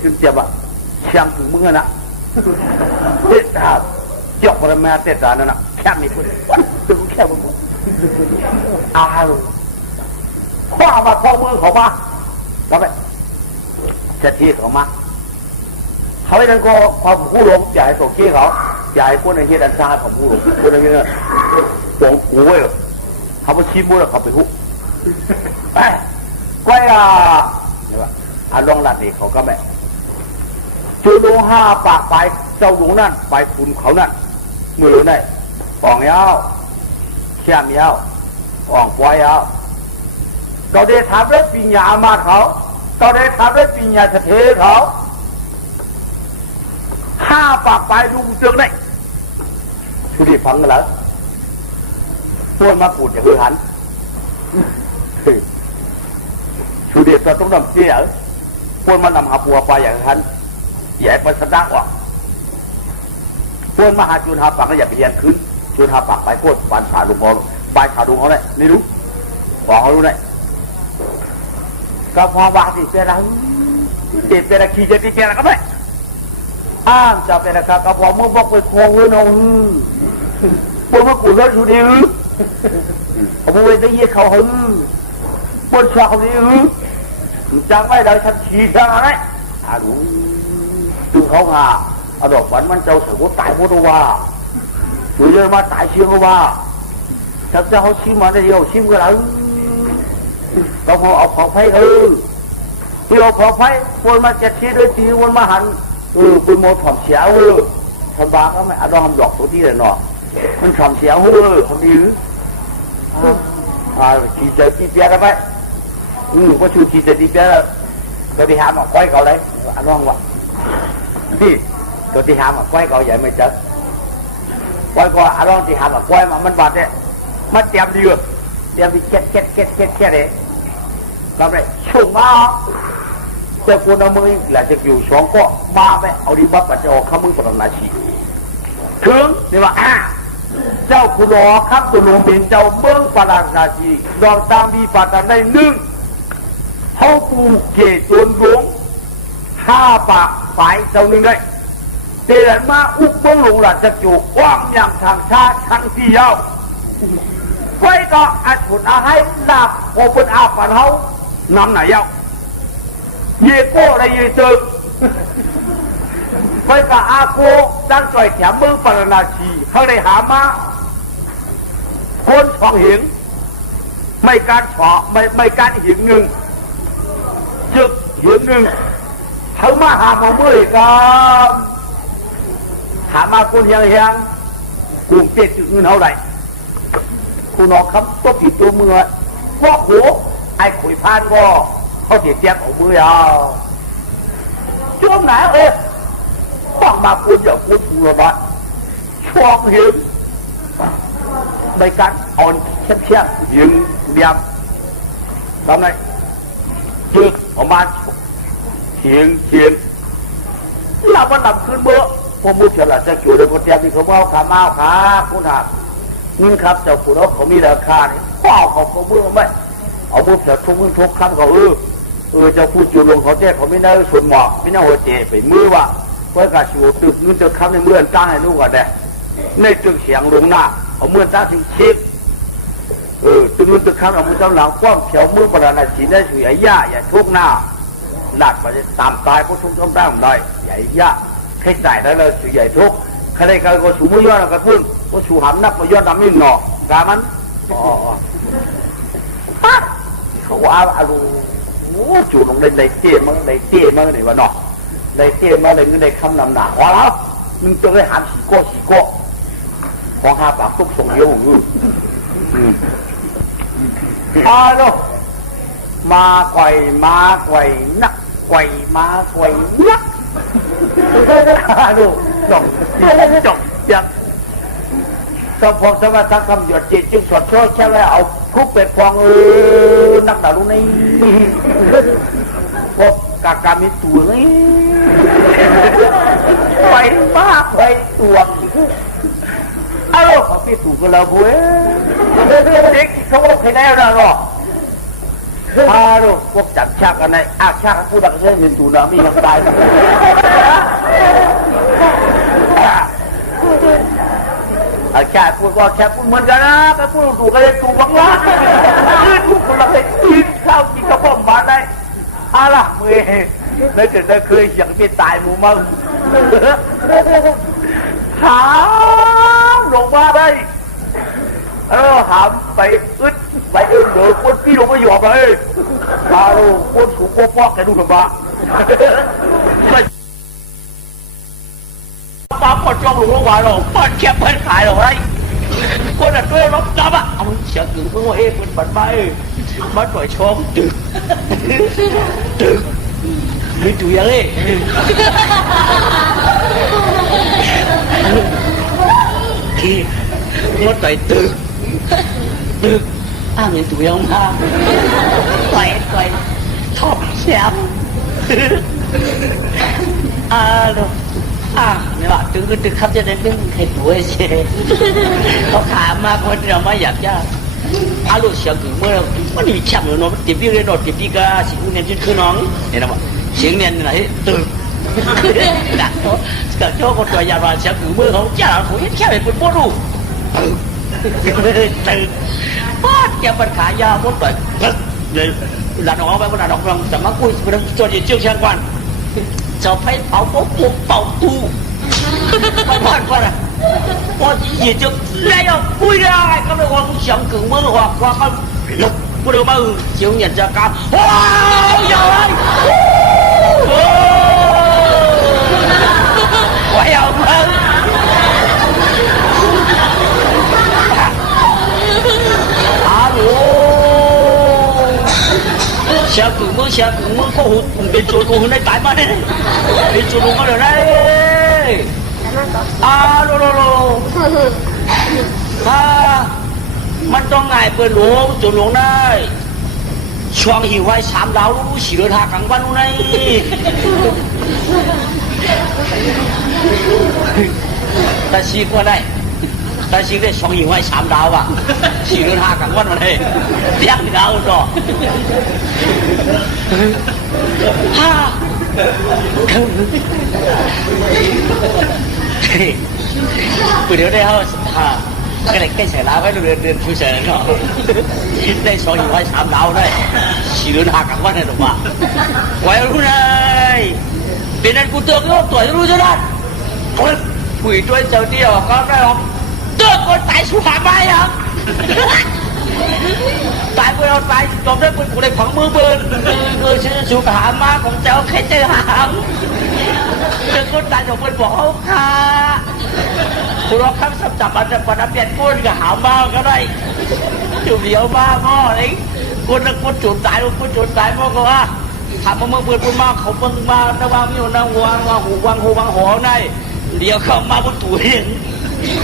ขึ้นเจ็บอ่ะเชียงถึงมึงอ่ะนะเด็ดขาดเจ้าพระแม่เด็ดขาดนั่นนะแค่นี้พูดถึงแค่มึงอ้าวพ่อมาพ่อมือเขามาแล้วไปจะที่เขามาเขาไอ้นั่นก็ความผู้หลงจ่ายส่งที่เขาจ่ายคนในเฮดันซาของผู้หลงคนในเงี้ยหวงกูเว้ยเขาไปชิมมือแล้วเขาไปหุบไปก้อยเนี่ยว่าลงหลัดนี่เขาก็แบบจูดูห้าปากไปเจ้าหลวงนั่นไปคุณเขานั่นมือได้ป่องยาวเชี่ยมยาวป่องปวยยาวเราได้ทำเรื่องปัญญามาเขาเราได้ทำเรื่องปัญญาเทเขาห้าปากไปดูเจืองได้ชูดีฟังกันแล้วพวกมาปูดอย่างหือหันชูดีตัวต้องนำเจี๊ยพวกมันนำหาปัวไปอย่างหันใหญ่ไปสะดักว่ะพวกมหาจุนหาปากก็อย่าไปเรียนขึ้นจุนหาปากไปโคตรปานขาลุงเขาปลายขาลุงเขาเนี่ยนี่รู้บอกเขารู้เนี่ยก็พอบาสิเปรังเด็ดเปรังขี้เจ็ดเปรังก็ไม่อ้างจะเปรังก็พอเมื่อบอกไปโค้งเลยน้องพวกมันกุเลิศอยู่ดีเขาบอกว่าได้ยินเขาหึงบนชาวเขาดีจังไม่ได้ฉันขี่จังอะไรดูดูเขาหาเอาดอกฝันมันเจ้าสือว่าตายว่าตัวว่าดูเยอะมาตายเชื่อว่าถ้าเจ้าเขาชิมมาได้เดียวชิมก็แล้วเราพอเอาของไฟที่เราของไฟวนมาเจ็ดชี้ด้วยทีวนมาหันคุณโมถ่อมเสียวทำบาก็ไม่เอาดองหลอกตัวที่เลยเนาะมันถ่อมเสียวเขาดีขี่เจอที่เปียกันไปก็ชูขี่เจอที่เปียก็ที่หามาไฟเขาเลยเอาดองวะนี่ตัวที่หามาไฟเขาใหญ่ไม่เจอไฟก็เอาดองที่หามาไฟมามันบาดเนี่ยมันเตรียมดีกว่าเตรียมที่เก็ดเลยทำไรช่วงมาเจ้าคุณเอามือหลังจากอยู่สองก็มาไปเอาดีบัตรปัจจัยข้ามือปรนาชีถึงเดี๋ยวว่าเจ้าคุณรอครับตุลงเป็นเจ้าเมืองปรนาชีรองตามมีปัตตาในหนึ่งเขาปูเกจวนหลวงห้าปากฝ่ายเจ้าหนึ่งได้เดินมาอุกเมืองหลวงหลังจากอยู่ความอย่างทางชาติทางที่ยาวไว้ก็อัดผลอาให้ลาบโอเป็นอาปันเขานำไหนเย้าเยโก้อะไรเยตึกไว้ก็อาโกดันจ่อยแถมเมืองปรนาชีเขาได้หามาคนช่องหิงไม่การเฉาะไม่การหิงหนึ่งจึกหิงหนึ่งเขามาหามาเมื่อไหร่กันหามาคนยังกลุ่มเจ็ดจึกเงินเท่าไหร่คุณน้องครับตัวปีตัวมือพวกหัวไอ้ขุยพานก็เขาเสียแจ๊บของมือยาวช่วงไหนฟังมาคุณอย่าพูดถูกระบาดช่วงเห็นในการอ่อนเชี่ยยิงเดียมทำไงจึกประมาณเฉียงเรามันดับขึ้นเมื่อพวกมือเฉลาจะจุดเลยคนเดียวที่เขาเอาขาเมาขาคุณหักนี่ครับเจ้าขุนเขามีราคาเนี่ยว้าวเขาเบื่อไหมเอามือจะทุกคำเขาเจ้าพูดจุลงเขาแจ้เขาไม่ได้ส่วนหมอกไม่น่าหัวเจไปมือว่าเพื่อกระชิวตึกเงินจะคำในเมื่อจ้างให้ลูกกันได้ในจึงเสียงลงหน้าเอาเมื่อจ้างถึงชิดตึกเงินจะคำเอามือจ้างหลังกว้างเขียวมือประดานาชีได้สวยย่าอย่าทุกหน้าหลักไปตามตายเพราะทุกต้องได้ของได้ใหญ่ย่าแค่จ่ายได้เลยสวยใหญ่ทุกใครใครก็สูมือย่อกระพุ่นก็ชูหำนับมาย้อนดำนิ่งหนอกามันเขาว่าอารมณ์จู่ลงในเตี้ยมั้งในเตี้ยมั้งไหนวะเนาะในเตี้ยมั้งในเงินในคำนำหนาว้าแล้วมึงจะได้หามสีโก้ของห้าปากทุกส่งเยอะหูโลมาไกวนักไกวมาไกวนักดูจบยังก็พอสวัสดิ์คำหยดจิตจึงสดช่วยใช่ไหมเอาทุกเป็ดฟองนักดารุนี่พวกกากามีตัวนี่ไปมากไปตัวเขาไปถูกกันแล้วบุ้ยเด็กเขาบอกใครได้แล้วหรอพวกใจ จับชากกันในอาชากพูดดังเช่นเงินถูน้ำมียังตายอาชากพูดว่าแค่พูดเหมือนกันนะแต่พูดถูกก็เลยถูกบ้างละถูกคนละเลยกินข้าวกินกระป๋องมาได้อะไรมือเลยเกิดได้เคยอย่างไม่ตายมูมั่งหามลงมาได้หามไปอึดไปอึดเดือดคนพี่ลงมาหยอกเลยมาลูกคนถูกพวกแกดูหน่อยบ้าป้าปอดจ้องลงลงมาหรอกปอดแคบเพิ่นขายหรอกไรคนอ่ะตัวรับจับอ่ะเอาเสียงถึงเพิ่งว่าเอ๊ะมันปัดไปมันปล่อยชมตึกตึกมีจุยอะไรที่มันปล่อยตึกตึกเห็นจุยยังมาปล่อยชอบเสียงลูกไม่ว่าตึกครับจะได้เรื่องให้ตัวเสียเขาถามมาคนเราไม่อยากจะลูกเสียงถึงเมื่อมันมีแคบหนูน้องติดพี่เรียนโนดติดพี่ก็สิงเนียนชื่อคือน้องเห็นไหมเสียงเนียนไหนตึกดักเขาเกิดโจ้คนตัวยาวเสียงถึงเมื่อเขาจ้าเขาแค่เป็นคนโม่ดูตึกป้าแกเป็นขายาวมดเลยเลยหลานน้องไปหลานน้องฟังแต่มาคุยมันจนยิ่งเชี่ยวชาญกว่าจะไปเป่าปุ๊บปุ๊บเป่าตู้ไม่พลาดว่า我也就来要回来，咁你我想讲我话佢不能冇少人就講，哇有啊，我有冇？想講我個別做個你大乜咧？你做到我哋咧？มันต้องไงเปิดหลวงจุดหลวงได้ช่วงหิวไว้3 ดาวรู้สีเดือดหากลางวันนู้นไงแต่สีก็ได้แต่สีได้ช่วงหิวไว้3 ดาวอ่ะสีเดือดหากลางวันนู้นไงเลี้ยงดาวต่อbây giờ đây thôi cái này cái xẻ lá phải được phu xẻ nó đây số nhiều hay sắm đau đây chỉ được hạ các quan này được mà quay luôn này bên này cụ tượng nó tuổi luôn chưa đạt ôi quỷ tôi chờ tiêu có đây không tôi còn tại số hạ mai à tại tôi đâu tại trong đấy cụ đây phẳng mưa bên người sẽ số hạ má còn cháu khai chơi hàm đừng có tại trong bên bỏ haคุณรอครับสับจับมันจะปนเปลี่ยนก้นกับหาบ้าก็ได้จุดเดียวบ้าพ่อเลยคุณจุดตายคุณจุดตายพ่อก็ว่าถามมาเมื่อเปิดปุ่นมาเขาเพิ่งมาตะวันมีคนนั่งวางหูวางหอในเดี๋ยวเขามาบนตู้เรียน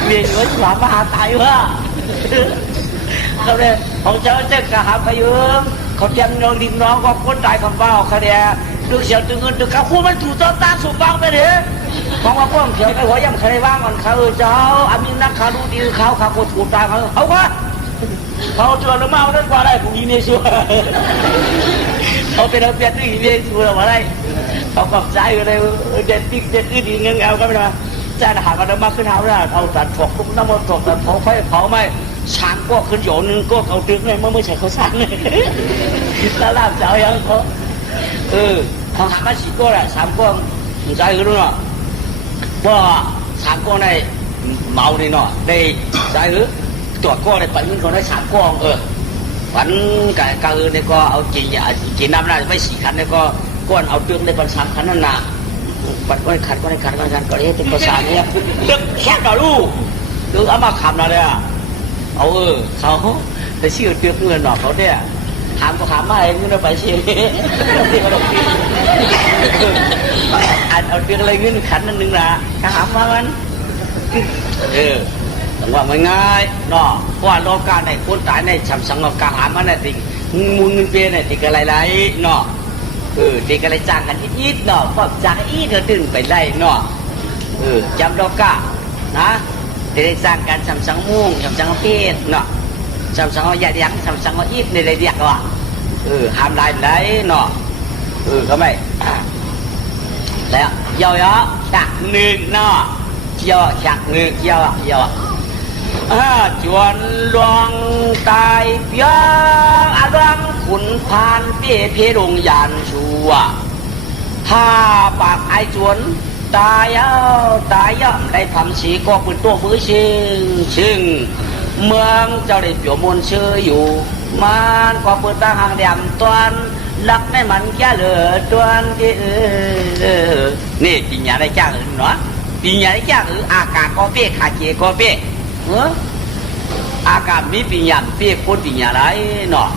เหลือหลานมาหาตายวะเขาเนี่ยของเจ้าเจ้ากะหาพยุงเขาเตรียมน้องดินน้องก็คนตายคำบ้าเขาเนี่ยดูเสียตึงเงินตึงข้าวคู่มันถูกต้นตาสูบบ้างไปเถอะมองว่าพวกเขียวไอ้หัวย่ำใครบ้างก่อนเขาเจ้าอามินักขาดูดีเขาโคตรถูกตายเขาวะเขาเจอหรือเมานั่นกว่าได้ผมยินดีชัวเขาเป็นเปลี่ยนที่ยินดีชัวร์ว่าได้เขากับใจอะไรเด็ดติ๊กเด็ดอื้อดีเงี้ยก็ไม่ได้ใจหากันมาขึ้นเท้าได้เอาตัดถกทุกน้ำมันถกตัดเผาไฟเผาไหมช้างก็ขึ้นโยนนึงก็เขาตึกเลยเมื่อใช่เขาสร้างเลยแล้วลาบเจ้ายังเขาเขาหามา4 ก็แหละ3 ก็ใจกันด้วยเนาะว่า3 ก็ในเมาดีเนาะได้ใจหรือตัวก็ได้ไปมันก็ได้3 ก็ฝันกะเนี่ยก็เอากินน้ำน่าจะไม่4 คันเนี่ยก็ก้อนเอาตึกได้ปัน3 คันนั่นน่ะปัดก็ขัดก็เอ๊ะเป็นภาษาเนี่ยตึกแค่ต่อลูกตึกเอามาขับนะเนี่ยเอาเขาแต่ชื่อตึกเงินหนอกเขาเนี่ยถามก็ถามมาเองก็ไปเชียร์ที่เขาบอกเอาตึกอะไรเงินขันนั่นนึงนะถามมามันแต่ว่าไม่ง่ายเนาะเพราะว่าโลกาในคนตายในช้ำสังกาหามันน่ะติมูลเงินเปลี่ยนน่ะติอะไรไรเนาะติอะไรจ้างกันอีดเนาะพวกจ้างอีดเขาดึงไปไล่เนาะจำโลกานะได้สร้างการช้ำสังมุ่งช้ำสังเพศเนาะช้ำสังเอาใหญ่ยังช้ำสังเอาอีดในไรเดียกว่า ห้ามได้ไหนเนาะก็ไม่แล้วยาวฉักหนึ่งเนาะยาวฉักหนึ่งยาวจวนหลวงตายเปียอาดังขุนพานเปี้ยเพลงยานชัวถ้าปากไอจวนตายได้ทำสีก็ปืนตัวมือชิงเมืองเจ้าได้เปี่ยวมนเชื่ออยู่มันก็ปืนตาหางแดมตวนลักในมันแก่เหลือตวนที่นี่ปีญาได้จ้างเนาะปีญาได้จ้างอากาศก็เปี้ยขาเจก็เปี้ยอากาศมีปีญาเปี้ยคนปีญาได้เนาะ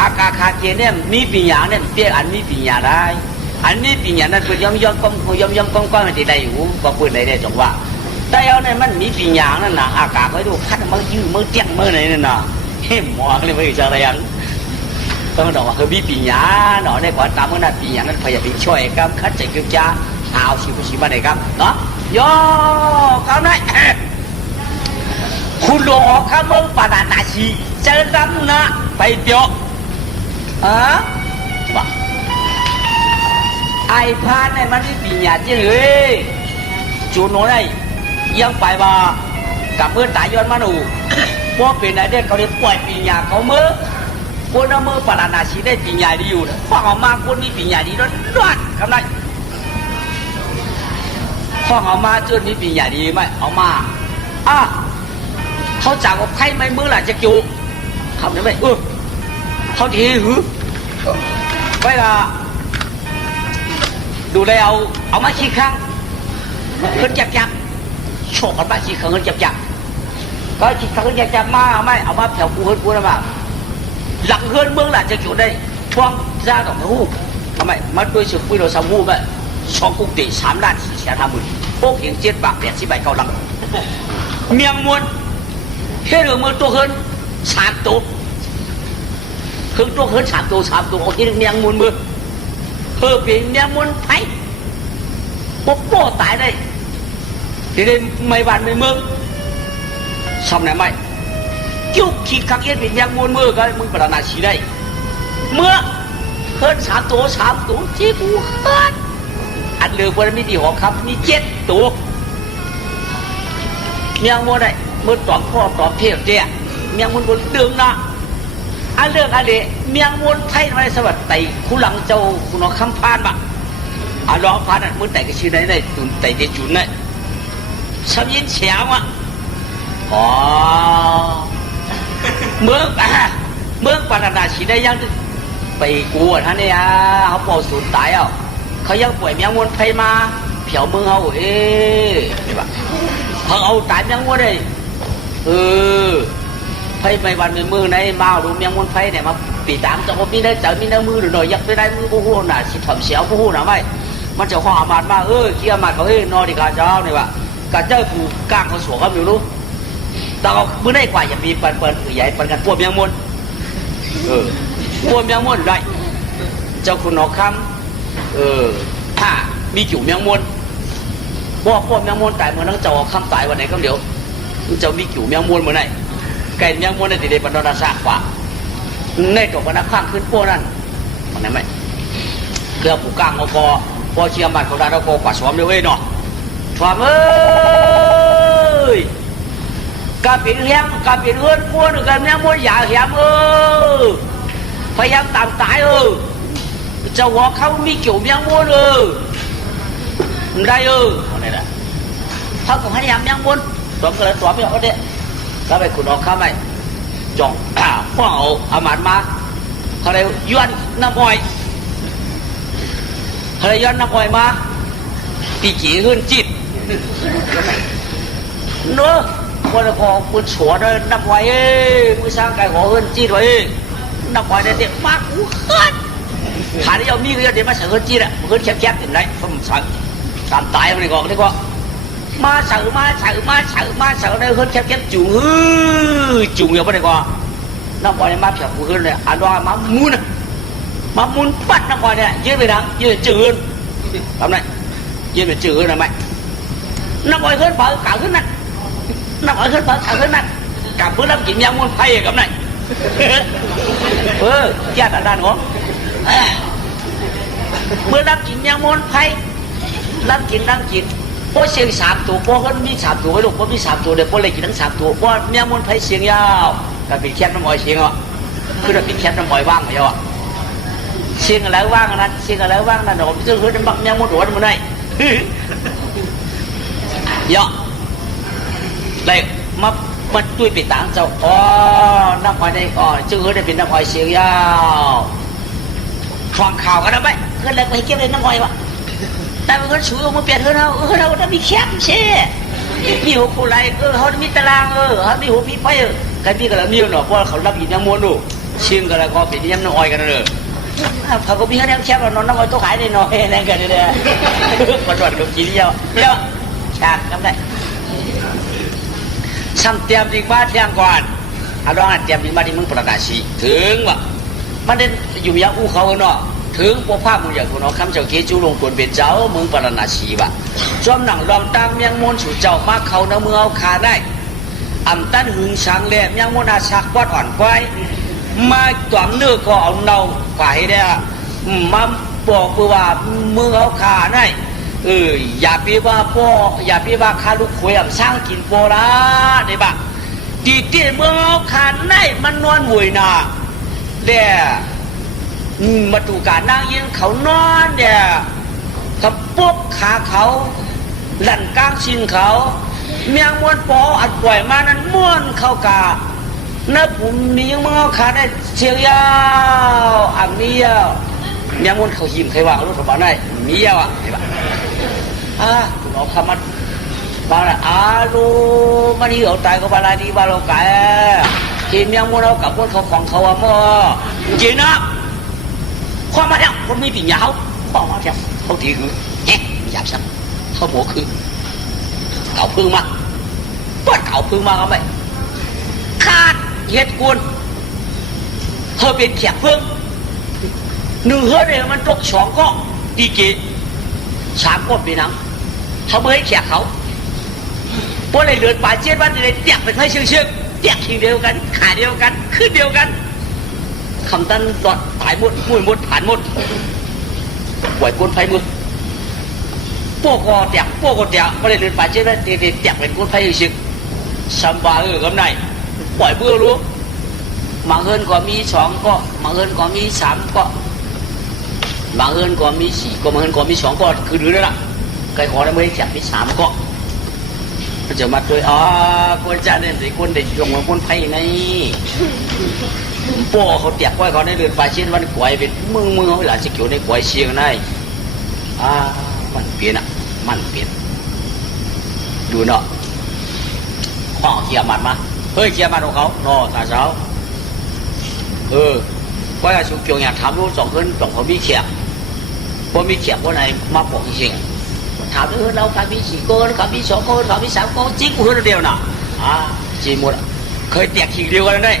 อากาศขาเจเนี่ยมีปีญาเนี่ยเปี้ยอันมีปีญาได้อันนี้ปีญานั้นเป็นย่อมก้มมันจะได้อยู่ก็พูดได้จังว่าแต่เอาเนี่ยมันมีปีญานั่นน่ะอากาศไว้ดูพัดมือยื้อมือเตี้ยงมือไหนนั่นน่ะเฮ้หมอเลยไม่จะอะไรอย่างต้องบอกว่าคือมีปีญาเนาะในก่อนตามเมื่อนั้นปีญานั้นพยายามช่วยกันคัดใจกุญแจเอาชิมาเลยครับเนาะย่อครับนายคุณหลวงออกข้าเมืองปานานาชีเจอดำนะไปเดียวว่าไอ้พานเนี่ยมันไม่ปีญาจริงเลยจูนโน่ได้ยังไปว่ากับเมื่อตายย้อนมาหนูพวกเป็นอะไรเขาเรียกปล่อยปีญาเขาเมื่อคนเอาเมื่อปานานาชีได้ปีญาดีอยู่นะฟังออกมาคนมีปีญาดีร้อนครับนายฟังออกมาจนมีปีญาดีไหมเอามาเขาจากว่าใครไม่มือหล่ะจะจูทำได้ไหมเขาทีไว้ละดูแลเอามาขี้ข้างเงินจับโชคกันมาขี้ข้างเงินจับก็ขี้ข้างเงินจับมาไม่เอามาแผ่วกูเฮิร์นกูนะมาหลังเฮิร์นเมืองหล่ะจะจูได้ช่วงraต่อหูทำไมมันด้วยสุดวิโรสามูไปช่องกุ้งตี3 ล้าน4 แสน 50,000พวกเห็น7 บาท8 10 ใบ9 ลังเมียงมวนเฮ้ยเมืองตัวเฮิร์น3 ตัวคือตัวเฮิร์น3 ตัวโอ้ที่เมียงมวนมือเป็นเมียงมวนไผ่ปุ๊บโป้ตายได้ที่ได้ไม่บานไม่เมืองชอบไหนไม่ยุคขี้ขักเย็นเป็นเมียงมวนมือก็มึงปรารถนาชีได้เมื่อเฮิร์น3 ตัวที่กูเฮิร์นอันเลือกวันมีที่หอครับมี7 ตัวเมียงมวนได้เมื่อตอบพ่อตอบเพี้ยเตี้ยเมียงมวนบนเดืองนะอันเรื่องอะไรเมียงมวนไทยมาในสวัสดิ์ไต่คุณหลังเจ้าคุณคำพานบ่รอพานนั่นเมื่อแต่ก็ชื่อไหนได้ตุนไต่เดจุนได้ชาวยินเฉียงเมืองปานานาชีได้ยังไปกูท่านเนี่ยเขาปล่อยสูญตายเขายังป่วยเมียงมวนไทยมาเผียวเมืองเขาเขาเอาตายเมียงมวนเลยไฟไม่วันมือในมาดูเมียงมวนไฟเนี่ยมาปีตามจะว่ามีได้เจอมีได้มือหรือหน่อยยักไปได้มือผู้น่ะสิทำเสียวผู้น่ะไม่มันจะข้ออามาดมาเกี่ยมาเขานอดีกาเจ้าเนี่ยว่ากาเจ้าผู้กลางเขาสวมก็ไม่รู้แต่เอามือได้กว่าอย่ามีเปิดใหญ่เปิดกันพวกเมียงมวนพวกเมียงมวนได้เจ้าคุณนอกคำถ้ามีจู่เมียงมวนพวกเมียงมวนตายเมื่อนั้นเจ้าคำตายวันไหนก็เดี๋ยวเจ้ามีจู่เมียงมวนเมื่อไหร่ไก่เมียงมวนในติดในบรรดาซากกว่าในตัวบรรดาข้างขึ้นพวกนั้นมันไหมเกลือผูกกลางพอเชียร์บัตรของดาราโกกว่าสวมเลยเนาะสวมกาปิดเฮียงกาปิดเฮือนพวกนึงกันเมียงมวนอย่าเฮียงพยายามตามตายจะว่าเขามีจู่เมียงมวนได้อะไรล่ะเขาก็พยายามเมียงมวนสวมก็เลยสวมไม่เอาเด็แล้วไปขุดออกข้าไม่จ่องพ่อเอาอามาดมาเขาเลยย้อนน้ำอ้อยเขาเลยย้อนน้ำอ้อยมาปีจีขึ้นจิตเนอะคนละพอคุณสวนเลยน้ำอ้อยมือสร้างไก่หัวขึ้นจิตไว้น้ำอ้อยได้เด็กมากอู้ขึ้นขาที่เอามีก็จะเด็กมาเสือขึ้นจิตขึ้นแคบๆถึงได้ผมสามตายมันเลยก่อนดีกว่ามาเสือได้ขึ้นแคบๆจุ๋งจุ๋งอย่างไรก่อนน้ำอ้อยมาเผียบขึ้นเลยอันว่ามามุนปัดน้ำอ้อยเนี่ยยืดไปนะยืดจืดทำไงยืดไปจืดนะไหมน้ำอ้อยขึ้นเผากาขึ้นนั่นน้ำอ้อยขึ้นเผากาขึ้นนั่นกับเพื่อนรับกินยามุนไผ่กับไหน แก่ด้านหัวเมื่อรักกินยังมนไผ่รักกินพวกเสียง3 ตัวพวกเขามี3 ตัวไว้ลูกพวกมี3 ตัวเดี๋ยวพวกเลยกินทั้ง3 ตัวพวกยังมนไผ่เสียงยาวกับเป็นแคบน้ำอ้อยเสียงอ่ะคือเราเป็นแคบน้ำอ้อยว่างไปแล้วอ่ะเสียงอะไรว่างนั้นเสียงอะไรว่างนั่นหนูจะเฮ้ยน้ำบักยังมนหัวมันได้เยอะเลยมาตุ้ยไปต่างเจ้าอ๋อน้ำอ้อยได้อ๋อจะเฮ้ยได้เป็นน้ำอ้อยเสียงยาวฟังข่าวกันนะไปเพื่อนเล็กไปเก็บเลยน้ำอ้อยวะแต่เป็นคนสูงมาเปลี่ยนเราเรามีแคมเช่มีหัวผู้ไรเขามีตารางเขามีหัวพี่ไฟใครมีกันแล้วมีหรอกเพราะเขารับยินยังม้วนดูเชื่อกันแล้วก็เป็นยังน้ำอ้อยกันเลยเขาก็มีเขาแนวแคมเรานอนน้ำอ้อยตัวขายได้น้อยนั่นกันเลยมาตรวจกับกินเยอะฉากทำได้ซ้ำเตรียมดีกว่าเที่ยงก่อนเอาลองเตรียมดีมาที่มึงประกาศสีถึงว่ามันเด่นอยู่ยาอู้เขาเนาะถึงพวกภาพมึงอยากถูกเนาะคำเจ้าเกจูลงควรเป็นเจ้ามึงปรณาชีวะจอมหนังลองตามยังมนสู่เจ้ามาเขาเนื้อมือเอาขาได้อ่ำตั้นหึงช้างแหลมยังมนอาชักวัดอ่อนก้อยมาตวงเนื้อก็เอาเนาฝ่ายได้มาบอกเพื่อว่ามึงเอาขาได้อย่าพี่ว่าพ่ออย่าพี่ว่าข้าลูกขวยอ่ำสร้างกินโปละได้ปะดีที่มึงเอาขาได้มันนอนหวยนาเดี๋ยมาดูการนั่งยืนเขานอนเนี่ยกับปุ๊บขาเขาหลั่นก้างชินเขาเมียงม้วนปออัดปล่อยมานั้นม้วนเข้ากาเนื้อผมนี้ยังมึงเอาขาได้เชียวยาวอันนี้เมียงม้วนเขาหิมใครว่าเขารู้สบายได้มีเยอะใช่ปะเราคำมันบางอาลูมันที่เขาตายก็บาลาดีบาลกายทีมยังม้วนเอากับพวกเขาของเขาว่ามั่วจริงนะความมาแล้วคนมีปีเหยาความมาแล้วเขาทีคืออยากซ้ำเขาหัวคือเก่าพึ่งมาปวดเก่าพึ่งมาก็ไม่ขาดเห็ดกวนเธอเป็นแขกพึ่ง1 เฮือเนี่ยมันตก2 ก็ดีเก3 ก็ปีนังเขาไม่ให้แขกเขาพวกเลยเลือดป่าเจ็ดวันเลยแตกเป็นให้เชื่องแตกทีเดียวกันขาเดียวกันขึ้นเดียวกันคำตันตอดถ่ายหมดมุ่ยหมดผ่านหมดไหวก้นไฟมือพวกก็แตกพวกก็แตกไม่ได้เดินป่าเจ็ดแล้วแตกเป็นก้นไฟอีกสิสบายกับไหนปล่อยเบื่อรู้บางเอิญก็มี2 ก็บางเอิญก็มี3 ก็บางเอิญก็มี4 ก็บางเอิญก็มี2 ก็คือหรือนั่นแหละใครขอได้ไม่ได้แตกมี3 ก็มันจะมาด้วยคนจะเนี่ยสิคนเด็กจงมาคนไฟในพวกเขาเตียกไว้เขาในเรือนป่าเช่นวันกวยเป็นมึงเขาหลานจะเกี่ยวในกวยเชียงได้มันเปลี่ยนมันเปลี่ยนดูเนาะข้อเขี่ยมันมาเฮ้ยเขี่ยมันของเขาเนาะตาเช้าว่าชุกเกี่ยวอยากถามรู้2 คน2 เขามีเขี่ยพอมีเขี่ยคนไหนมาบอกจริงถามเราเขามี4 คนเขามี2 คนเขามี3 คนจริงกูเดียวน่ะจริงหมดเคยเตียกทีเดียวกันได้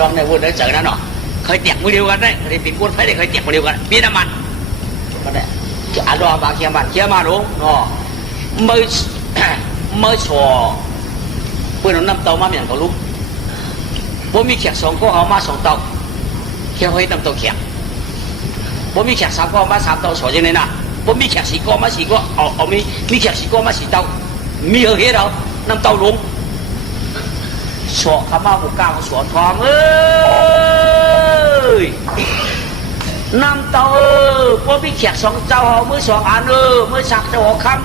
ลองในวุ้นแล้วเจอนั่นเนาะเคยเตียกมือเดียวกันได้เคยเป็นก้นไฟได้เคยเตียกมือเดียวกันปีน้ำมันก็ได้ลองบางเคียมาลงเนาะเมื่อชัวเพื่อนน้ำเตามาเหมือนกับลูกผมมีแขก2 ก็เอามา2 เตาเคี่ยวให้น้ำเตาแขกผมมีแขก3 ก็มา3 เตาสวยจังเลยนะผมมีแขก4 ก็มา4 ก็เอามีแขก4 ก็มา4 เตามีเฮ้ยเราน้ำเตาลงสอขมาบุกกาสอทองน้ำเต้าพอมีแขก2 เจ้ามือ2 อันมือสักเจ้าข้าม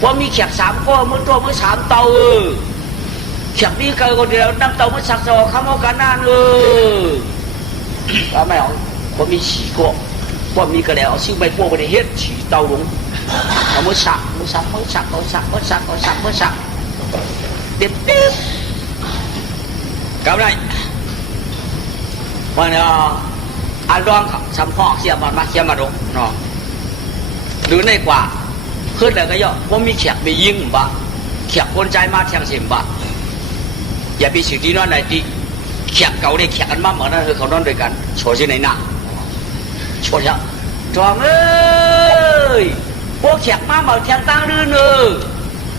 พอมีแขก3 ก็มือตัวมือ3 เต้าแขกมีเกินคนเดียวน้ำเต้ามือสักเจ้าข้ามกันนั่นว่าไม่เอาพอมี4 ก็พอมีกระแล้วซื้อใบพวกไปในเฮ็ด4 เต้าลงเอามือสักเด็ดกับไรวันนี้ลองสัมพ่อเขี่ยมาดงเนาะหรือในกว่าขึ้นแต่ก็ย่อว่ามีแขกไปยิงบ่แขกคนใจมาแทงเสียมบ่อย่าไปสื่อที่นอนไหนที่แขกเก่าได้แขกกันมากเหมือนนั้นคือเขานอนด้วยกันโชว์ที่ไหนหนักโชว์เยอะจอมพวกแขกมาเหมือนแทงตั้งรื่น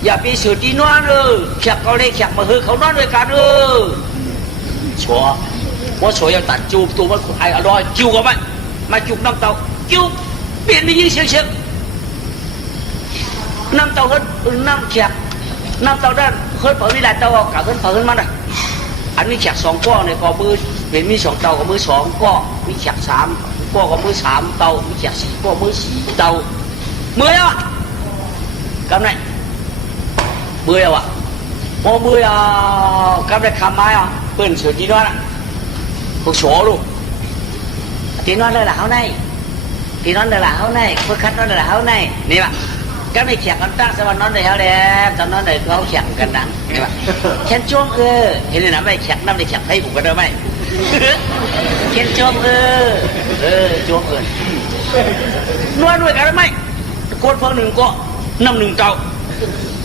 อย่าไปสื่อที่นอนแขกเก่าได้แขกมาคือเขานอนด้วยกันชัว ว่าสวยเอาตัดจูบตัวมันไอ้อร่อยจูบกันไหมมาจูบน้ำเตาจูบเปลี่ยนได้ยินเสียงน้ำเตาเฮิร์น้ำแขกน้ำเตาด้านเฮิร์เผาวิลาเตาเอากะเฮิร์เผาเฮิร์มันเลยอันนี้แขก2ก้อนเนี่ยก็มือเป็นมี2เตากับมือ2ก้อนมีแขก3ก้อนกับมือ3เตามีแขก4ก้อนมือ4เตามือแล้วอ่ะกำไรมือแล้วอ่ะพอมืออ่ะกำไรคำไม้อ่ะเปิ้ลเสือที่นั่นอ่ะพวกโฉลูกที่นั่นเลยล่ะเขาในที่นั่นเลยล่ะเขาในพวกคัดนั่นเลยล่ะเขาในนี่ป่ะก็ไม่แข่งกันตั้งสวรรค์นั่นเลยเขาแดงตอนนั้นเลยเขาแข่งกันดังนี่ป่ะแข่งจ้วงเห็นไหมนะไม่แข่งน้ำเลยแข่งให้ผมกันได้ไหมแข่งจ้วงจ้วงนวดด้วยกันได้ไหมกดเพิ่ง1ก็น้ำ1เตา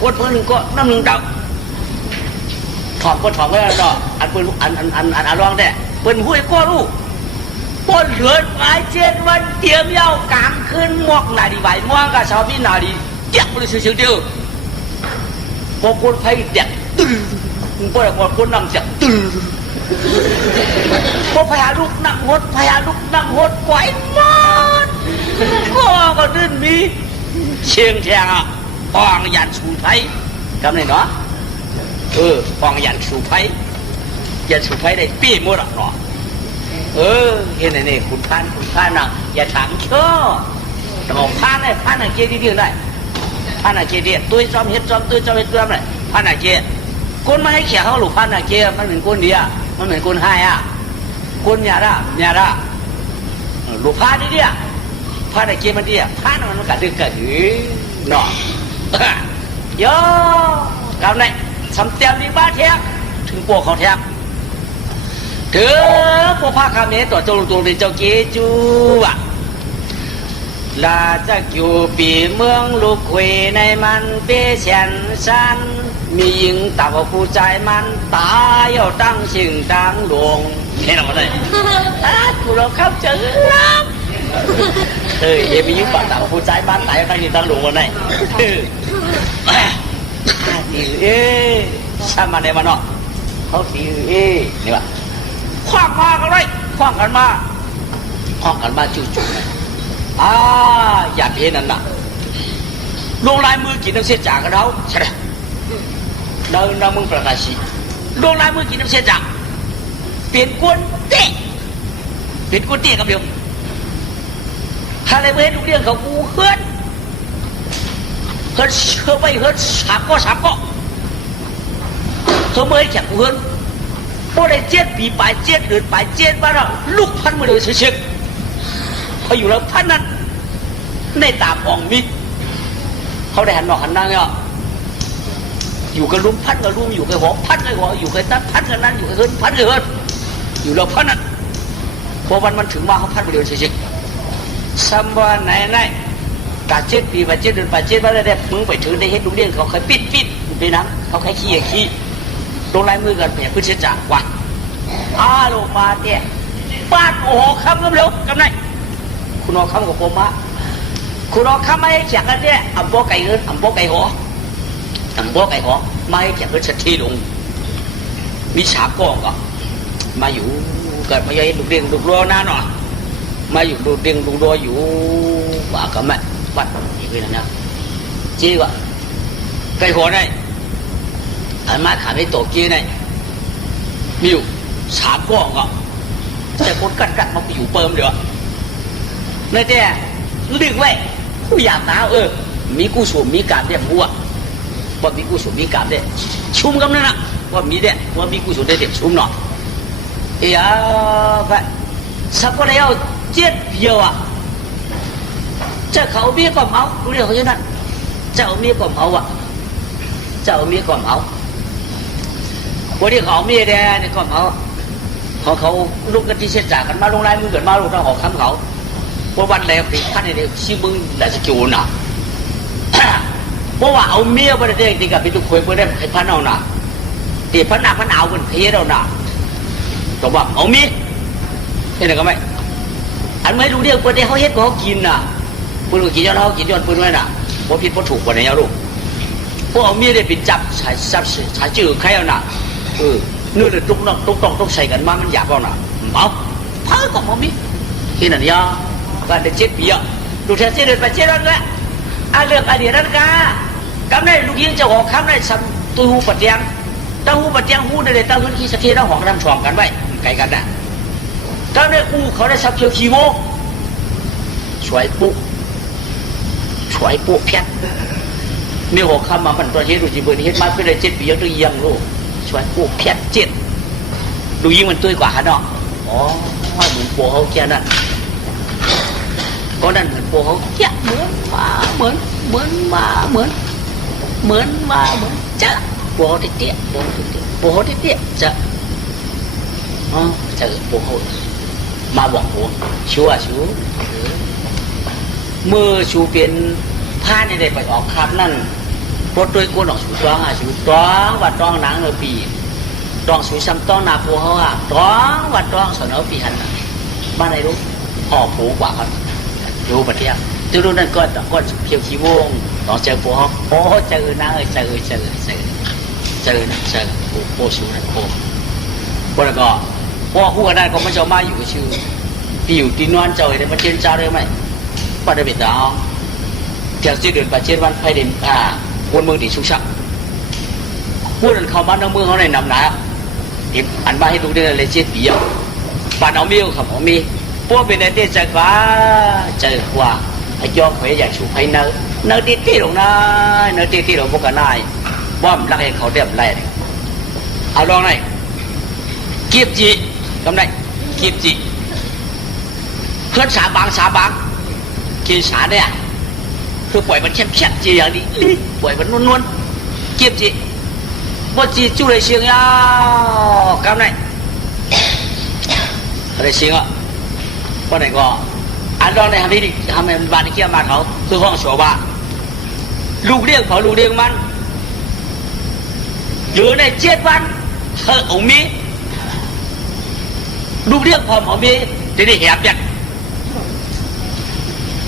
กดเพิ่ง1ก็น้ำ1เตาถอดก็ถอดไม่ได้หรอกอันเปิ้ลอันร้องได้เปิ้ลห้วยก็รู้ปนเหลือหลาย7 วันเตรียมยาวกลางคืนมอกนาดีใบม่วงกับชาวพี่นาดีเจ็บเลยเสียเดียวพอคนไฟเด็กตื้อพอคนนั่งเจ็บตื้อพอพยาลูกนั่งหดพยาลูกนั่งหดไหวมากก็ดิ้นมีเชียงแทงอ่ะปองยันสูไทยกำไรเนาะปองยันสูไทยยันสูไทยได้ปีหมดอ่ะเนาะเห็นไหมนี่คุณท่านนะอย่าถามเชื่อแต่ของท่านเนี่ยท่านน่ะเจี๊ยดีๆได้ท่านน่ะเจี๊ยตุ้ยจอมเห็ดจอมตุ้ยจอมเห็ดจอมเลยท่านน่ะเจี๊ยคนไม่ให้เขียเขาหลุดท่านน่ะเจี๊ยมันเหมือนคนเดียมันเหมือนคนให้อ่ะคนเนี่ยละหลุดท่านนี่เดียท่านน่ะเจี๊ยมันเดียท่านมันกระดึกกระดือเนาะโย่กำไรสำเตียมดีบ้าเทียบถึงพวกเขาเทียบเถอะพวกพระคำนี้ตัวเจ้าเกจูอ่ะลาจะอยู่ปีเมืองลูกคุยในมันเปเชียนชันมีหญิงตาผู้ใจมันตายเอาตั้งชิงตั้งหลวงเห็นหรือไม่กูเราเข้าเจอแล้วยังมีหญิงตาผู้ใจมันตายเอาตั้งชิงตั้งหลวงวันไหนใช่มาในมันเนาะเขาสีนี่วะคว้างมากันเลยคว้างกันมาจู่ๆอยากเห็นนั่นน่ะลงลายมือกินน้ำเสียจากกันเขาใช่ไหมเรามึงประกาศสิลงลายมือกินน้ำเสียจากเปลี่ยนกวนเตะกับเดียวถ้าอะไรไม่เห็นลูกเลี้ยงเขากูเฮือนเชื่อไม่เฮือนสามก็เขาไม่ให้แข่งกูเฮือนพวกได้7 ปีไป7 เดือนไป7 วันแล้วลูกพันมาเลยเฉยๆพออยู่แล้วพันนั้นได้ตาปองมิดเขาได้หันหนอกหันนางเนี่ยอยู่กับลุงพันกับลุงอยู่กับหัวพันกับหัวอยู่กับตัดพันกับนั้นอยู่กับเฮิร์นพันกับเฮิร์นอยู่แล้วพันนั้นพอวันมันถึงมาเขาพันมาเลยเฉยๆซ้ำว่าไหนกา7 ปีไป7 เดือนไป7 วันแล้วได้มึงไปถือได้เห็นลุงเลี้ยงเขาเคยปิดไปน้ำเขาเคยขี้ลงลายมือกันเพียงเพื่อเชื่อจ่าวันลงมาเนี่ยบ้านโอ้โหคำเร็วกำไรคุณเอาคำกับผมมาคุณเอาคำไม่ให้แข่งกันเนี่ยอัมโบไก่เงินอัมโบไก่หัวไม่ให้แข่งกันชัดที่ลงมีฉากก้องก็มาอยู่เกิดมาใหญ่ลูกเรียงลูกรัวน่าหน่อยมาอยู่ลูกเรียงลูกรัวอยู่ว่าก็ไม่วัดอีกทีนะจี้ว่าไก่หัวนี่ไอ้มาขาไม่ตกกี้นี่มีอยู่3 ก้องก็แต่คนกัดมาอยู่เปิมเดี๋ยวในแต่เรื่องไว้กูอยากหนาวมีกูสูบมีการเรียกหัวว่ามีกูสูบมีการได้ชุ่มกันนั่นนะว่ามีได้ว่ามีกูสูบได้เด็กชุ่มหน่อยไปสักคนแล้ว7 เดียวจะเขามีก็เมาเรื่องเขาอย่างนั้นเจ้ามีก็เมาเจ้ามีก็เมาวันนี้เขามีแดงนี่ก็เขาลุกกันที่เสียจากกันมาลงลายมือเกิดมาลูกเราหอกคำเขาเพราะวันแล้วผิดขั้นนี่ชื่อมึงแต่จะจูน่ะเพราะว่าเอาเมียประเดี๋ยวตีกับพี่ทุกคนเพื่อได้ให้พันเอาหน่ะตีพันหนักพันเอากันเฮียเราหน่ะแต่ว่าเอาเมียเห็นไหมก็ไม่อันไม่รู้เรื่องประเดี๋ยวเขาเฮ็ดเขากินน่ะปืนกินย้อนเขากินย้อนปืนไว้น่ะเพราะผิดเพราะถูกกว่าในยาลูกพวกเอาเมียได้เป็นจับใช้จืดใครเอาหน่ะเนื้อตุกต้องใส่กันมามันหยาบเอาหน่ะ bảo phá còn không biết khi nào do và để chết bị đủ theo chết được và chết đó nữa ai được ai địa đó cả cắm này lúc yên cho họ khám này xong tôi hu bật đen tao hu bật đen hu này để tao hơn khi sẽ thi đó hoặc làm tròn cắn vậy cái cắn đã cắm này uเขาได้สับเขียวขี้โมช่วยปุ๊แพทมีหัวคำมามันตัวเฮ็ดดูจีเบอร์เฮ็ดมาเพื่อได้เจ็ดปียังตัวยังลูกช่วยปุ๊แพทเจ็ดดูยิ่งมันตัวกว่าเนาะอ๋อว่าเหมือนปัวเขาแค่นั้นก็นั่นเหมือนปัวเขาแค่เหมือนจะปัวเขาเตี้ยปัวเขาเตี้ยจะอ๋อจะปัวเขามาบอกปัวชัวมือชูเป็นผ้าในได้ไปออกคำนั่นพดด้วยก้นออกชูต้องชูต้องวัดต้องหนังเลยปีต้องชูซ้ำต้องนาปัวเขาต้องวัดต้องสนอปีหันบ้านไหนรู้ออกผูกว่าเขาดูประเทศจะรู้นั่นก็เพียวขี้วงต้องเจอปัวเขาโอ้เจอนะเจอปัวชูนั่นปัวแล้วก็ปัวคู่กันได้ก็ไม่จะมาอยู่ชื่อปีอยู่ที่นอนเจอได้มาเจนเจ้าได้ไหมป้าได้เป็นดาวเที่ยวจีเดินไปเจ็ดวันไปเดินคนเมืองที่ชุกชักพูดกันเข้ามาในเมืองเขาในนำหนาที่อันมาให้ดูได้เลยเจ็ดปีป่านเอาเมียวขับเอามีพวกเป็นเด็กใจฟ้าใจกว่าไอ้ยอมไปอยากชูไปเนื้อตีหลงนะเนื้อตีหลงพวกกันนายว่ามันรักให้เขาเรียบไรเอาลองหน่อยเกียบจีกำไรเกียบจีเพื่อนสาบางกินสาเนี่ยคือปล่อยมันเข้มจีอย่างนี้ปล่อยมันนวลเกียบจีว่าจีจู้เลยเชียงยาวกำไรอะไรเชียงอ่ะว่าไหนก็อันรองในทำที่ทำให้บ้านนี้เกี่ยมาเขาคือห้องโฉบะลูกเลี้ยงเขาลูกเลี้ยงมันอยู่ในเจ็ดวันเธอองมีลูกเลี้ยงพอมมีจะได้แหบยัน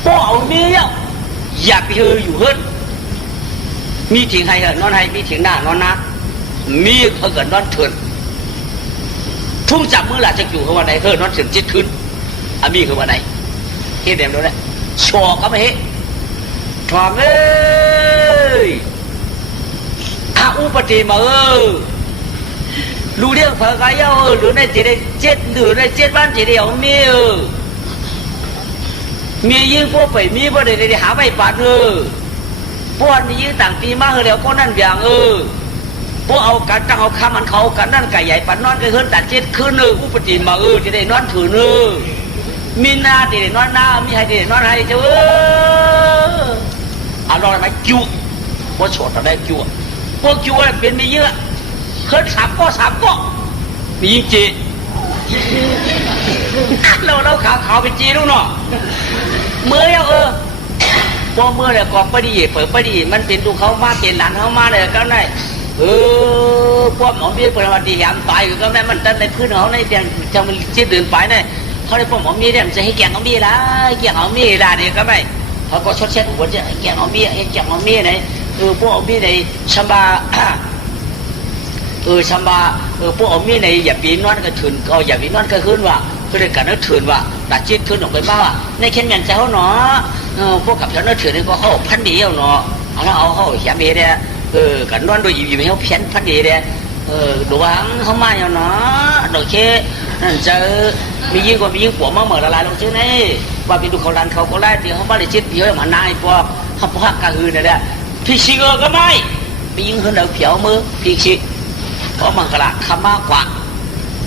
พ่อเอามีแล้วอยากไปอยู่เฮิรนมีถิ่งให้นอนให้มีถิ่งหน้านอนนะมีเขาเกิดนอนเถินทุ่งจับมือหล่ะจะอยู่เขาวันไหนเฮิรนอนถึงจิตขึ้นมีคือวันไหนเฮ็ดแบบนั้นแหละชอก็ไม่เฮ็ดทองเอ้ยอุปติมาลูเรียกเผยกายหรือในจีได้เจ็ดหรือในเจ็ดบ้านจีเดียวมียิ่งพวกไปมีพวกเด็กๆหาไม่ปาดพวกนี้ยิ่งต่างปีมาเดียวก็นั่นอย่างพวกเอาการตั้งเอาคำมันเขากันนั่นไก่ใหญ่ปันนอนก็ขึ้นตัดเจ็ดขึ้นอุปติมาจีได้นอนถือมีหน้าจีได้นอนหน้ามีให้จีได้นอนให้เจ้าลองอะไรจุพวกโฉดอะไรจุพวกจุอะไรเป็นมีเยอะขึ้นสามก็มียิ่งจีเราขาวเป็นจีรู้เนาะเมื่อพอเมื่อเนี่ยกอบไปดีเปิดไปดีมันเป็นตัวเขามาเป็นหลานเขามาเลยก็ได้พวกหมอมีเปิดวันดีแหมตายอยู่ก็แม่มันตั้งในพื้นเขาในเตียงจะมันจีเดินไปเนี่ยเขาได้พวกหมอมีเนี่ยจะให้แกงเขามีละแกงเขามีละเนี่ยก็ไม่เขาก็ชดเชยหัวจะแกงเขามีให้แกงเขามีไหนพวกเขามีในชัมบาชัมบาพวกมีในอย่าปีนนอนก็ถืนก็อย่าปีนนอนก็ขึ้นว่าก็เลยกันนึกถืนว่าตัดจิตขึ้นออกไปบ้างในเข็นยันเจ้าเนาะพวกกับฉันนึกถืนนี่ก็เข้าพันเดียวเนาะแล้วเอาเข้าแขมเดียกันนอนโดยอยู่ไม่เขาเพี้ยนพันเดียดวงเขามาเนาะโดยแค่นั่นเจอมียิ่งกว่ามียิ่งหัวมาเหมือนละลายลงชื่อนี่ว่าเป็นดูเขาลันเขาก็ไล่เดี๋ยวเขาบ้านเลยจิตเดียวมันนายพวกเขาพวกกระหือเนี่ยพี่ชิเอก็ไม่มียิ่งขึ้นเอาเผียวมือพี่ชิเพราะมันกระละขมากกว่า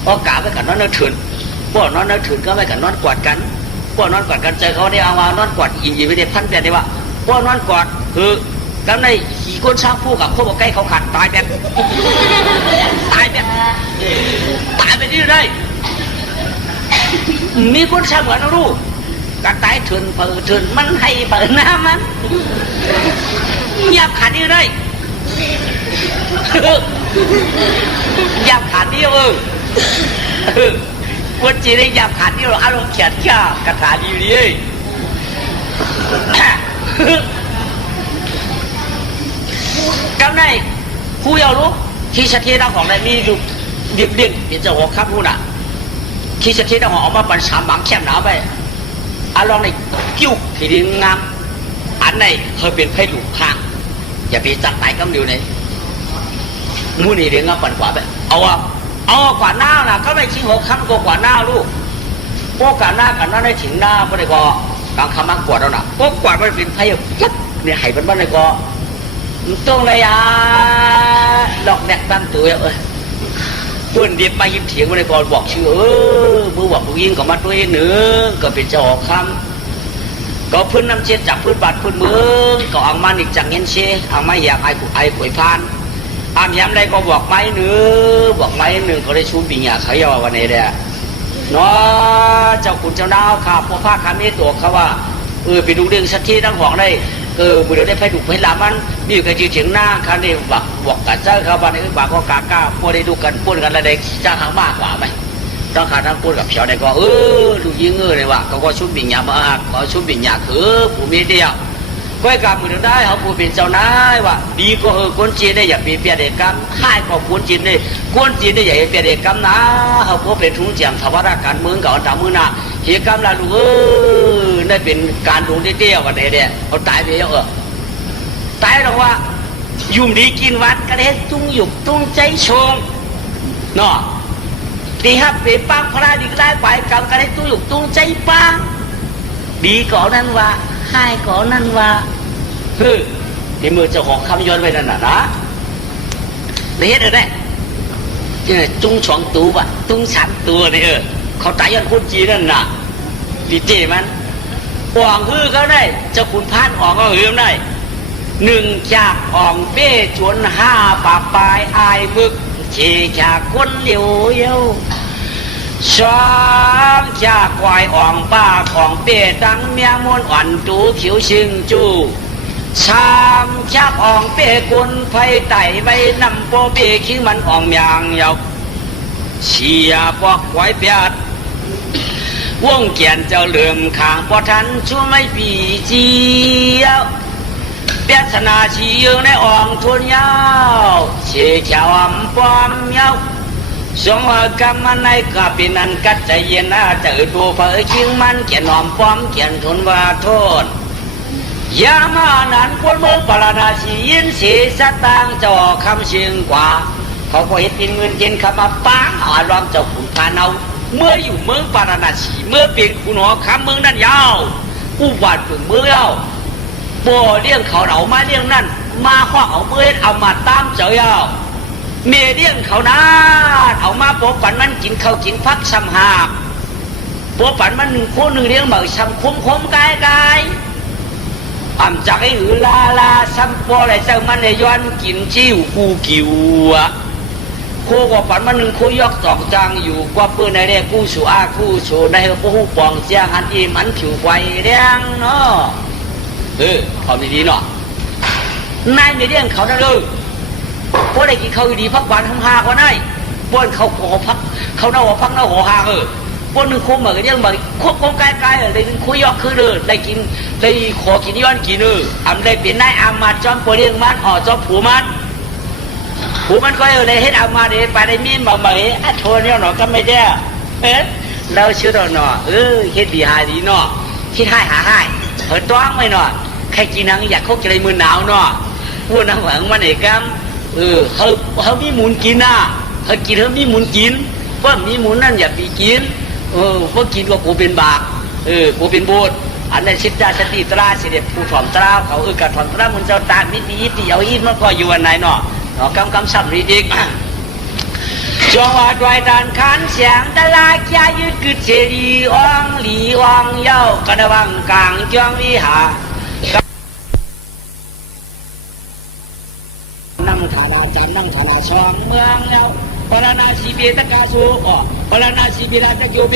เพราะกาไปกันนอนนึกถืนพวกนอนนึกถืนก็ไม่กันนอนกอดกันพวกนอนกอดกันเจอเขาเนี่ยเอามานอนกอดอีไม่ได้พันแบบนี้ว่าพวกนอนกอดคือกันในขี่ก้นช้างผู้กับพวกใกล้เขาขาดตายแบบที่ได้มีก้นช้างเหมือนรู้กันตายถืนเปิดถืนมันให้เปิดน้ำมันยับขาดที่ได้ยับขาดที่คนจีนได้ยับขาดที่เราอารมณ์เขียนแค่กระถาดีอยู่ดีกำไรผู้ยาวรู้ที่เสถียรของในมีอยู่เด็กเป็นเจ้าของข้าพูดอ่ะ ขี้จะเทต้องออกมาปันสามบางแคบหนาวไปลองในกิ้วขีดิงงามอันไหนเคยเป็นไพ่หลุมข้างอย่าไปจัดไหนกำเดียวเนี่ยมูนี่เรียงงามปันกว่าไปเอากว่าหน้าน่ะก็ไม่ชิ้นหัวคำกว่าหน้าลูกพวกการหน้ากันหน้าได้ถึงหน้าไม่ได้ก็กลางคำมากกว่าเราน่ะพวกกว่ามันเป็นไพ่ยับเนี่ยไห้เป็นบ้านเลยก็ต้องเลยดอกแดกตั้งตัวเพื่อนเดียบไปยิ้มเถียงมาในก่อนบอกชื่อมือบอกผู้ยิงก็มาตัวหนึ่งก็เป็นเจ้าคำก็พื้นน้ำเช็ดจากพื้นบาดพื้นมือก็อังมันอีกจากเงินเช่อังไม่อยากไอ้ขุยพานอันย้ำได้ก็บอกไม้หนึ่งเขาได้ชูปีหยาเขาเยาวันนี้เด้อเนาะเจ้าขุนเจ้าดาวข่าวพ่อพาคามีตัวเขาว่าไปดูเรื่องสักทีทั้งของได้บุญได้ไปดูไปลามันนี่ก็จีเฉียงหน้าคันนี้บอกกันเจ้าเขาบ้านนี้บอกก็กาพวกได้ดูกันพูดกันอะไรจ้าทางมากกว่าไหมต้องการทั้งพูดกับเฉียวได้ก็ดูยิงเลยว่าเขาก็ชุบบิ่งยามาเขาชุบบิ่งยาคือผู้มีเดียวก็ให้การมือได้เขาผู้เป็นเจ้านายว่าดีก็คนจีนได้อย่าเปลี่ยนเด็กกรรมค่ายก็คนจีนได้อย่าเปลี่ยนเด็กกรรมนะเขาผู้เป็นทุ่งเจียมทวารการเมืองกับอันตามือน่ะเหตุกรรมละลูกได้เป็นการดูเตี้ยวันนี้เนี่ยเขาตายไปเยอะตายหรอกว่ายุ่มดีกินวัดกระเด็นตุ้งหยุกตุ้งใจชงเนาะตีฮับเปปังพระดีได้ไปกรรมกระเด็นตุ้งหยุกตุ้งใจปังดีก่อนนั้นว่าให้ก่อนนั้นว่าที่มือเจ้าของคำย้อนไว้นั่นน่ะนะได้เห็นอะไรจุ้งช่องตูบะตุ้งฉันตัวนี่เขาตายยันคนจีนนั่นน่ะดีเจมันอ่องเขาได้เจ้าขุนพานอ่องก็ได้หนึ่งจากอ่องเป้จวนห้าปากปลายอายมึกเชจากคนเหลียวสองจากควายอ่องป้าของเป้ตั้งเมียมวนอ่อนจูผิวชิงจูชามจากอ่องเป้กุนไฟไต่ใบนำโปเป้คิ้วมันอ่องยางยาวเชียปอกไว้เปียดวงเกียนเจ้าเหลื่อมขางพอทันชั่วไม่ปีเจียวเปียชนาชียืงในอ่องทุนยาวเชี่ยชาวปอมยาวสงกรรมในกาปินันกัดใจเย็นนะจะตัวเผยชิงมันเขียนหอมปอมเขียนทุนว่าโทษยามานันคนเมืองปราณาชียินสีสตางเจ้าคำเชียงกว่าเขาก็เห็นเป็นเงินเย็นขมาป้างรองเจ้าขุนพานเอาเมื่ออยู่เมืองปาราณสีเมื่อเป็นคุณหอคำเมืองนั่นยาวอุบัติถึงเมืองยาวบ่เลี้ยงเขาเอามาเลี้ยงนั่นมาข้อเอาเมื่อเอามาตามเจ้ายาวเมียเลี้ยงเขานะเอามาโปปันมันกินข้าวกินพักซ้ำหาโปปันมันหนึ่งคู่หนึ่งเลี้ยงเหมือนซ้ำคมกายอ่ำจากไอ้หือลาซ้ำโปอะไรเจ้ามันในย้อนกินจิ้วกูกิวโคกว่าปันมันหนึ่งคู่ยกตอกจางอยู่กว่าเพื่อนในเรื่องกู้สู่กู้โชในเรื่องกู้ปองเสียงอันอีมันผิวไฟแดงเนาะเขาดีเนาะนายในเรื่องเขานั่นเลยพวกได้กินเขาดีพักหวานทำหากว่าได้พวกเขาขอพักเขาเน่าพักเน่าหัวหาพวกนึงคุ้มเหมือนยังเหมือนควบคุมกายได้คุยยอกคือได้กินได้ขอกินย้อนกินอันได้เป็นนายอามาจอมปวดเลี้ยงมันจอมผูมันก็เลยให้อามาได้ไปได้มีมาเหมยโทนเนี่ยหนอก็ไม่ได้เราชื่อเราหนอคิดดีหายดีเนาะคิดให้หาให้ต้วงไม่เนาะใครกินนังอยากเขาจะได้มือหนาวเนาะพูดนังหวังมันเอกมเขามีหมุนกินนะเขากินเขามีหมุนกินว่ามีหมุนนั่นอย่าไปกินเพราะกินก็กูเป็นบาปกูเป็นโบสอันนั้นชิดดาสติตราเสด็จผู้ถ่อมตราเขากระถ่อมตรามันเจ้าตามิติยิเอาอินมันก็อยู่วันไหนเนาะกำสับรีดิกจงว่าด้วยด้านขันเสียงตะลาแก่ยืดกึศเจดีอ่องหลีอ่องเย้ากระวังกลางจงวิหานำฐานาจันนั่งฐานาช่องเมืองแล้วปราณาสีเบตกาสูปราณาสีเบราตะเกียวเบ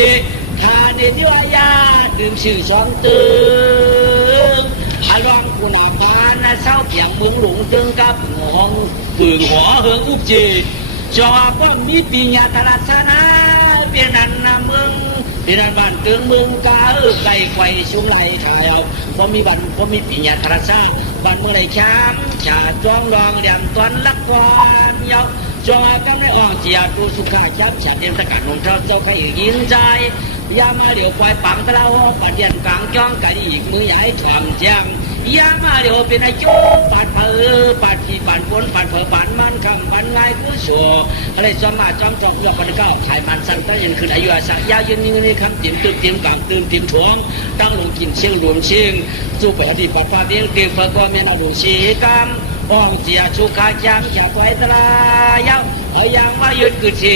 ทาเนติวายาดื่มชื่อช่องตึงอารองกุณาพานเศร้าเพียงมุงหลงตึงกับหงปืนหัวเฮืองอุบจีจอก็มีปีญาตราชนะเป็นนันนะเมืองเป็นนันบ้านตึงเมืองกาไก่ไข่ชุ่มไหลขายเอาพอมีบันพอมีปีญาตราชาบ้านเมืองไหลช้ำชาจ้องรองเดี่ยมตอนละกวนยาว จงอากันในอ่องเจียตูสุขาจับฉันเดียมตะกัดลงเท้าเจ้าใครยินใจยามาเหลียวควายปังตะลาวปัดเดียนกลางจ้องกันอีกมือใหญ่ฉ่ำแจ่มยามาเหลียวเป็นไอ้โจ้ปัดเผอปัดขี่ปัดฝนปัดเผอปัดมันคำปัดง่ายคือชัวอะไรจอมมาจอมจอมเลือกปันก้าวถ่ายมันสั่งตั้งยืนขึ้นอายุอาศัยยายืนยืนนี่คำจิ้มตื่นจิ้มกลางตื่นจิ้มถ่วงตั้งลงกินเชียงรวมเชียงจู่ไปอดีตปัดฟ้าเบี้ยงเกลียวเฟิร์กว่าเมียนเอาดูชีกรรมอ่องเจียชุกาจังจากไว้ตลายาวเอายางมายืดกึศชี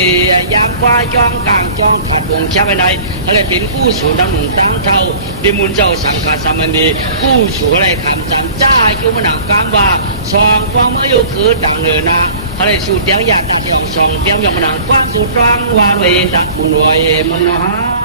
ยางควายจ้องกลางจ้องขัดวงช้าไปไหนอะไรเป็นผู้สู่ดังหนุ่มตั้งเท่าดิมุนเจ้าสังฆาสามณีผู้สู่อะไรคำจำจ้าจุมันหนังกามว่าสองความเมื่ออยู่คือดังเนินนะอะไรสู่เตียงยาตาเดียวสองเตียงยองมันหนังกว้างสู่ตรังวานเวตัดบุญรวยมันนะ